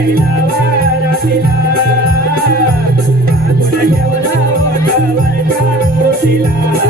Yeah.